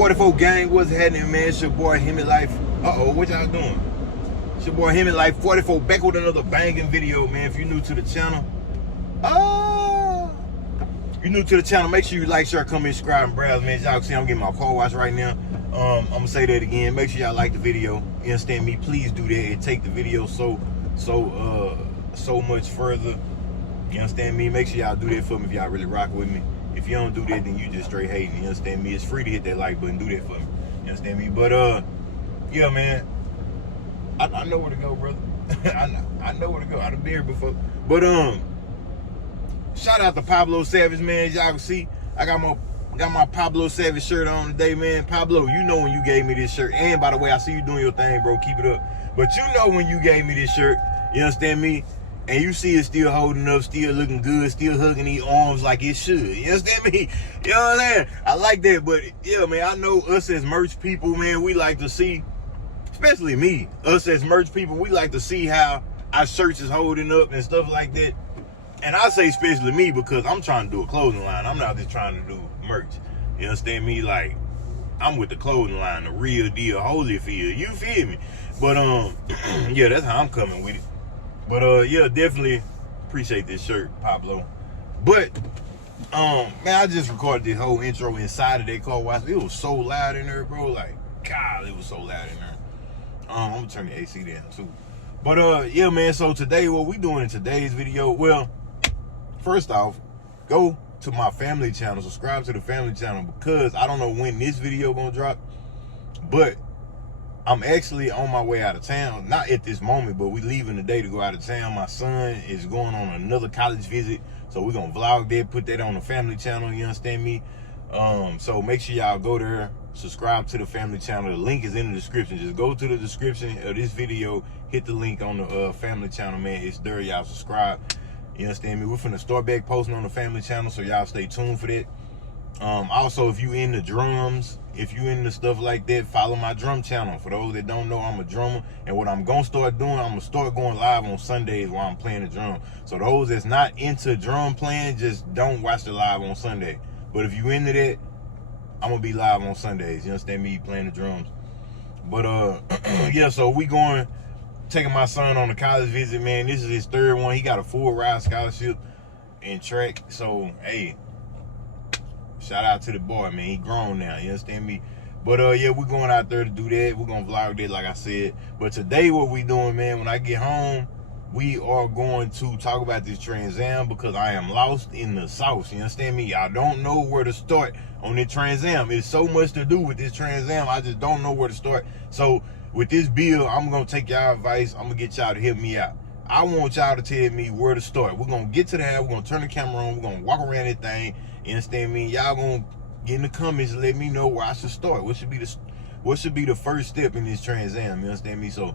Hemiwife44 gang, what's happening, man? It's your boy Hemi Life. What y'all doing? It's your boy Hemi Life44 back with another banging video, man. If you're new to the channel, make sure you like, share, comment, subscribe, and browse, man. Y'all can see I'm getting my car wash right now. I'm gonna say that again. Make sure y'all like the video. You understand me? Please do that. It take the video so much further. You understand me? Make sure y'all do that for me if y'all really rock with me. If you don't do that, then you just straight hating. You understand me? It's free to hit that like button. Do that for me. You understand me? But yeah, man. I know where to go, brother. I know where to go. I done been here before. But shout out to Pablo Savage, man. As y'all can see, I got my Pablo Savage shirt on today, man. Pablo, you know when you gave me this shirt. And by the way, I see you doing your thing, bro. Keep it up. But you know when you gave me this shirt, you understand me? And you see it still holding up, still looking good, still hugging these arms like it should. You understand me? You know what I'm saying? I like that. But yeah, man, I know us as merch people, man, we like to see, especially me, us as merch people, we like to see how our shirts is holding up and stuff like that. And I say especially me because I'm trying to do a clothing line. I'm not just trying to do merch. You understand me? Like, I'm with the clothing line, the real deal, Holyfield. You feel me? But yeah, that's how I'm coming with it. But yeah, definitely appreciate this shirt, Pablo. But man, I just recorded this whole intro inside of that car wash. It was so loud in there, bro. Like, God, it was so loud in there. I'm gonna turn the AC down too. But yeah, man, so today, what we doing in today's video, well, first off, go to my family channel, subscribe to the family channel, because I don't know when this video gonna drop, but I'm actually on my way out of town. Not at this moment, but we leaving today to go out of town. My son is going on another college visit, so we're gonna vlog that, put that on the family channel, you understand me? So make sure y'all go there, subscribe to the family channel. The link is in the description. Just go to the description of this video, hit the link on the family channel, man. It's there. Y'all subscribe. You understand me? We're finna start back posting on the family channel, so y'all stay tuned for that. Also, if you into drums, if you into stuff like that, follow my drum channel. For those that don't know, I'm a drummer, and what I'm gonna start doing, I'm gonna start going live on Sundays while I'm playing the drum. So those that's not into drum playing, just don't watch the live on Sunday. But if you into that, I'm gonna be live on Sundays. You understand me? Playing the drums. But yeah, so we taking my son on a college visit, man. This is his third one. He got a full ride scholarship in track. So hey, shout out to the boy, man. He grown now. You understand me? But yeah, we're going out there to do that. We're gonna vlog that, like I said. But today, what we doing, man? When I get home, we are going to talk about this Trans Am because I am lost in the sauce. You understand me? I don't know where to start on this Trans Am. It's so much to do with this Trans Am. I just don't know where to start. So with this bill, I'm gonna take y'all advice. I'm gonna get y'all to help me out. I want y'all to tell me where to start. We're gonna get to the house. We're gonna turn the camera on. We're gonna walk around that thing. You understand me? Y'all gonna get in the comments and let me know where I should start. What should be the first step in this Trans Am? You understand me? So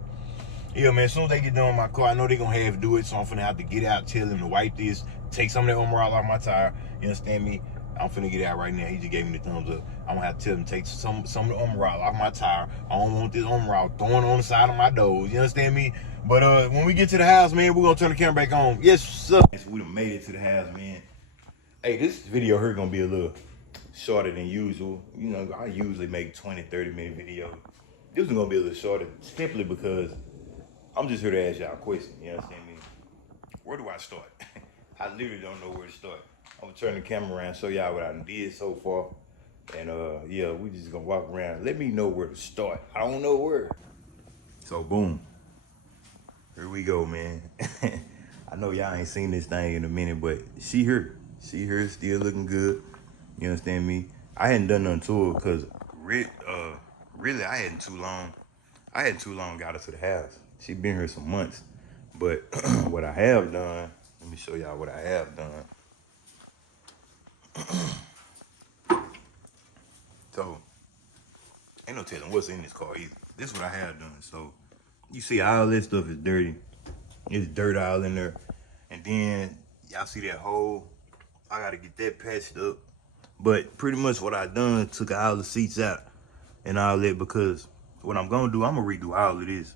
yeah, man, as soon as they get done with my car, I know they're gonna have to do it, so I'm finna have to get out, tell them to wipe this, take some of that armor off my tire. You understand me? I'm finna get out right now. He just gave me the thumbs up. I'm gonna have to tell him to take some of the armor off my tire. I don't want this armor throwing on the side of my doors. You understand me? But when we get to the house, man, we're gonna turn the camera back on. Yes, sir. So we done made it to the house, man. Hey, this video here gonna be a little shorter than usual. You know, I usually make 20, 30-minute videos. This is gonna be a little shorter simply because I'm just here to ask y'all a question. You understand me? Where do I start? I literally don't know where to start. I'm gonna turn the camera around, show y'all what I did so far. And yeah, we just gonna walk around. Let me know where to start. I don't know where. So boom. Here we go, man. I know y'all ain't seen this thing in a minute, but she here. She here, still looking good. You understand me? I hadn't done nothing to her because really I hadn't too long got her to the house. She been here some months. But what I have done, let me show y'all what I have done. So, ain't no telling what's in this car either. This is what I have done. So, you see all this stuff is dirty. It's dirt all in there. And then, y'all see that hole? I gotta get that patched up. But pretty much what I done, took all the seats out and all that, because what I'm gonna do, I'm gonna redo all of this.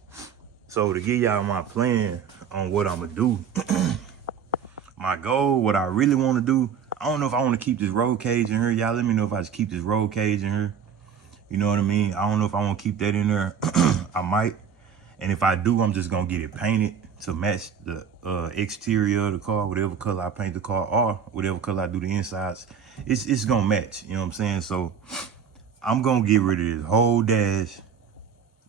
So to give y'all my plan on what I'm gonna do, my goal, what I really wanna do, I don't know if I wanna keep this roll cage in here. Y'all let me know if I just keep this roll cage in here. You know what I mean? I don't know if I want to keep that in there. I might. And if I do, I'm just going to get it painted to match the exterior of the car, whatever color I paint the car, or whatever color I do the insides. It's going to match, you know what I'm saying? So I'm going to get rid of this whole dash.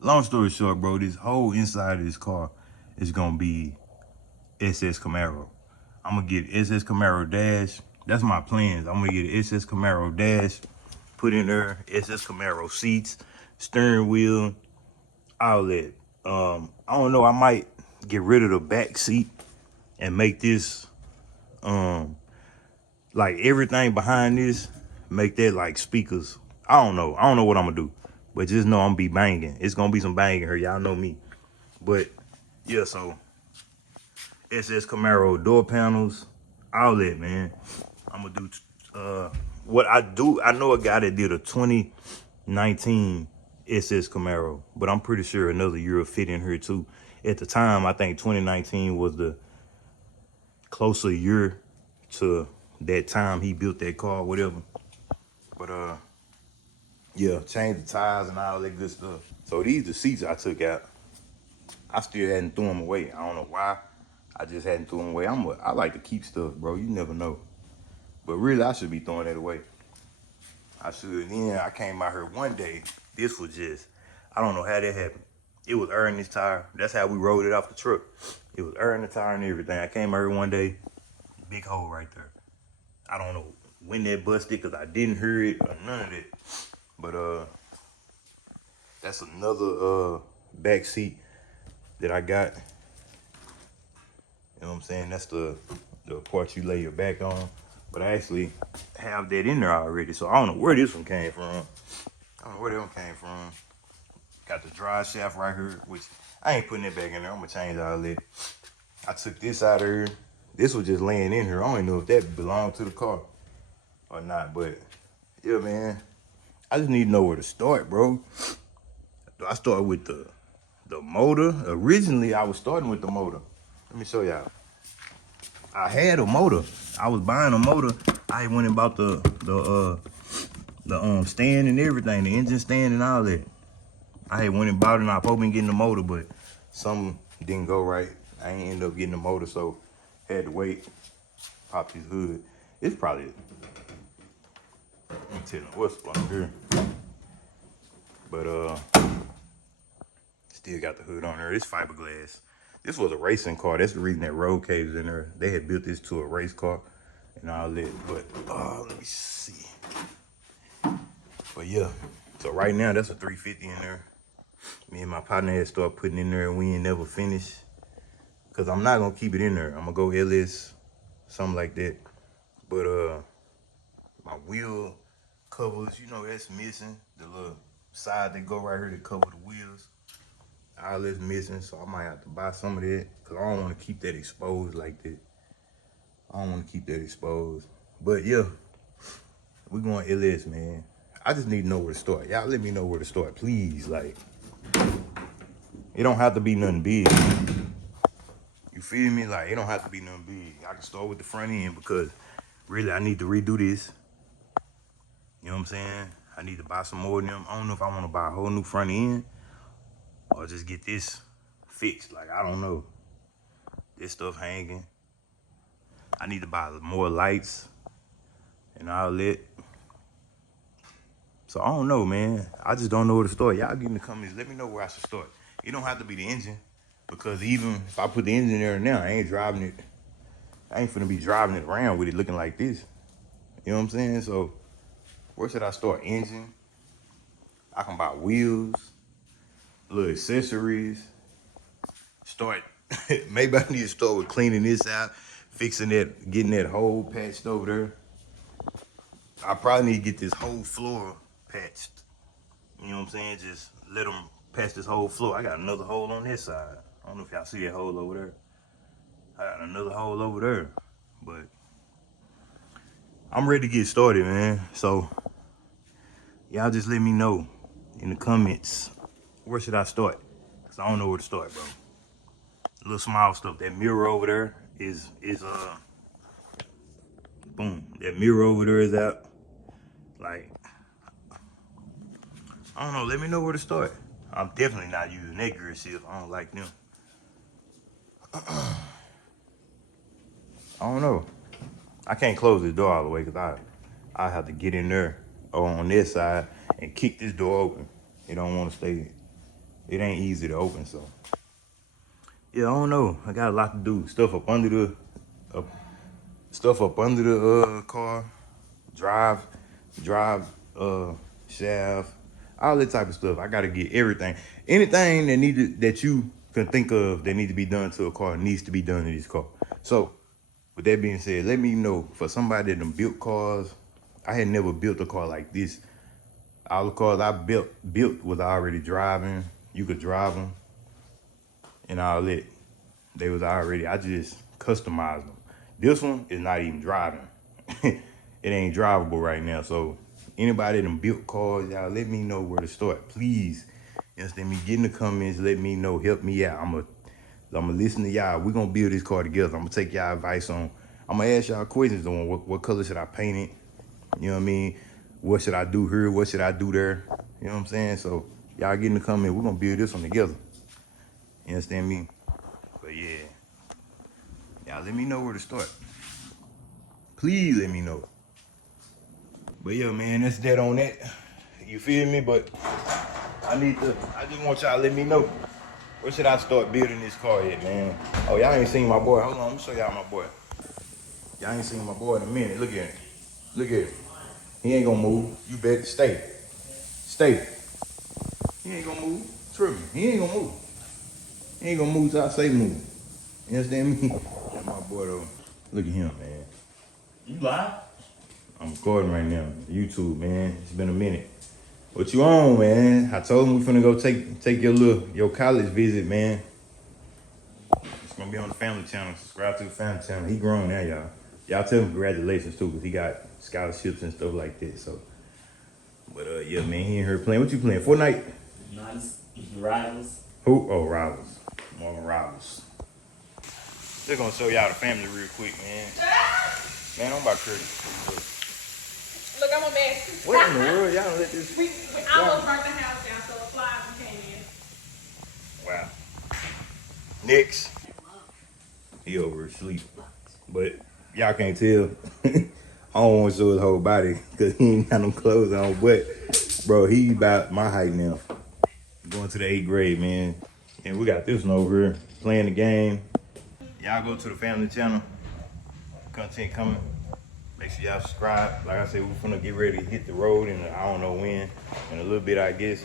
Long story short, bro, this whole inside of this car is going to be SS Camaro. I'm going to get SS Camaro dash. That's my plans. I'm going to get an SS Camaro dash, put in there SS Camaro seats, steering wheel, all that. I don't know, I might get rid of the back seat and make this like everything behind this, make that like speakers. I don't know what I'm gonna do, but just know I'm gonna be banging. It's gonna be some banging here, y'all know me. But yeah, so SS Camaro door panels, all that, man. I'm gonna do what I do. I know a guy that did a 2019 SS Camaro, but I'm pretty sure another year will fit in here too. At the time, I think 2019 was the closer year to that time he built that car, whatever. But yeah, change the tires and all that good stuff. So these the seats I took out. I still hadn't threw them away. I don't know why. I just hadn't threw them away. I like to keep stuff, bro. You never know. But really, I should be throwing that away. I should. Then I came out here one day. This was just, I don't know how that happened. It was air in this tire. That's how we rolled it off the truck. It was air in the tire and everything. I came out here one day, big hole right there. I don't know when that busted because I didn't hear it or none of that. But that's another back seat that I got. You know what I'm saying? That's the part you lay your back on. But I actually have that in there already, so I don't know where this one came from. I don't know where that one came from. Got the drive shaft right here, which I ain't putting it back in there. I'm gonna change all that. I took this out of here. This was just laying in here. I don't even know if that belonged to the car or not, but yeah, man. I just need to know where to start, bro. I started with the motor. Originally, I was starting with the motor. Let me show y'all. I had a motor. I was buying a motor. I went and bought the stand and everything, the engine stand and all that. I had went and bought it and I was hoping getting the motor, but something didn't go right. I ain't end up getting the motor, so had to wait. Pop this hood. It's probably, let me tell you what's on here. But still got the hood on there. It's fiberglass. This was a racing car. That's the reason that road caves in there. They had built this to a race car and all that. But let me see. But yeah, so right now that's a 350 in there. Me and my partner had started putting in there and we ain't never finished. Cause I'm not gonna keep it in there. I'm gonna go LS, something like that. But my wheel covers, you know, that's missing. The little side that go right here to cover the wheels. All that's missing, so I might have to buy some of that. Cause I don't wanna keep that exposed like that. I don't wanna keep that exposed. But yeah, we going LS, man. I just need to know where to start. Y'all let me know where to start, please. Like, it don't have to be nothing big. You feel me? Like, it don't have to be nothing big. I can start with the front end because really I need to redo this. You know what I'm saying? I need to buy some more of them. I don't know if I want to buy a whole new front end or just get this fixed. Like, I don't know. This stuff hanging. I need to buy more lights and all that. So I don't know, man. I just don't know where to start. Y'all get in the comments. Let me know where I should start. It don't have to be the engine, because even if I put the engine in there now, I ain't driving it. I ain't finna be driving it around with it looking like this. You know what I'm saying? So where should I start? Engine. I can buy wheels, little accessories. Start. Maybe I need to start with cleaning this out, fixing that, getting that hole patched over there. I probably need to get this whole floor patched. You know what I'm saying? Just let them patch this whole floor. I got another hole on this side. I don't know if y'all see that hole over there. I got another hole over there. But I'm ready to get started, man. So y'all just let me know in the comments, where should I start? Because I don't know where to start, bro. Little small stuff. That mirror over there is boom. That mirror over there is out. Like, I I don't know, let me know where to start. I'm definitely not using that gear seal. I don't like them. I don't know. I can't close this door all the way because I have to get in there on this side and kick this door open. It don't want to stay. It ain't easy to open, so. Yeah, I don't know. I got a lot to do. Stuff up under the car, drive shaft, all that type of stuff. I gotta get everything. Anything that you can think of that need to be done to a car needs to be done to this car. So, with that being said, let me know for somebody that done built cars. I had never built a car like this. All the cars I built was already driving. You could drive them and all that. They was already, I just customized them. This one is not even driving. It ain't drivable right now. So anybody that done built cars, y'all let me know where to start. Please, you understand me? Get in the comments, let me know, help me out. I'm gonna listen to y'all. We're gonna build this car together. I'm gonna take y'all advice on, I'm gonna ask y'all questions on what color should I paint it? You know what I mean? What should I do here? What should I do there? You know what I'm saying? So y'all get in the comments. We're gonna build this one together. You understand me? But yeah, y'all let me know where to start. Please let me know. But yeah, man, that's that on that. You feel me? But I just want y'all to let me know. Where should I start building this car at, man? Oh, y'all ain't seen my boy. Hold on, let me show y'all my boy. Y'all ain't seen my boy in a minute. Look at it. Look at it. He ain't gonna move. You better stay. Stay. He ain't gonna move. Trust me. He ain't gonna move. He ain't gonna move till I say move. You understand me? That's my boy though. Look at him, man. You live? I'm recording right now. YouTube, man. It's been a minute. What you on, man? I told him we finna go take your college visit, man. It's gonna be on the family channel. Subscribe to the family channel. He grown now, y'all. Y'all tell him congratulations too, because he got scholarships and stuff like that. So, but yeah, man, he in here playing. What you playing? Fortnite? Nice. Rivals. Who? Oh, Rivals. More Rivals. Just gonna show y'all the family real quick, man. Man, I'm about crazy. Look, I'm a mess. What in the world? Y'all don't let this. We almost burnt the house down, so the flies came in. Wow. Next. He over asleep. But y'all can't tell. I don't want to show his whole body because he ain't got no clothes on. But, bro, he about my height now. Going to the 8th grade, man. And we got this one over here playing the game. Y'all go to the family channel. Content coming. Make sure y'all subscribe. Like I said, we're finna get ready to hit the road in I don't know when, in a little bit, I guess.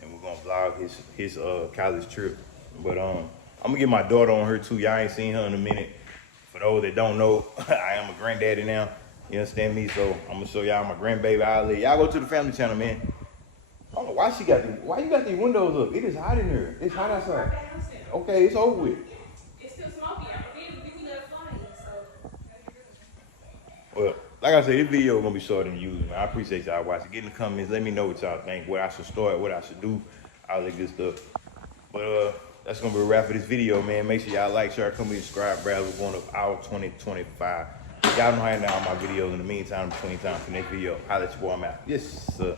And we're gonna vlog his college trip. But I'm gonna get my daughter on her too. Y'all ain't seen her in a minute. For those that don't know, I am a granddaddy now. You understand me? So I'm gonna show y'all my grandbaby outlet. Y'all go to the family channel, man. I don't know why you got these windows up? It is hot in here. It's hot outside. Okay, it's over with. It's still smoky. We left flying, so. Well, like I said, this video is gonna be short and used, man. I appreciate y'all watching. Get in the comments, let me know what y'all think, what I should start, what I should do, all that good stuff. But that's gonna be a wrap for this video, man. Make sure y'all like, share, comment, subscribe, browse. We're going up hour 2025. Y'all know how I end all my videos. In the meantime, between time for next video, holla at your boy, I'm out. Yes, sir.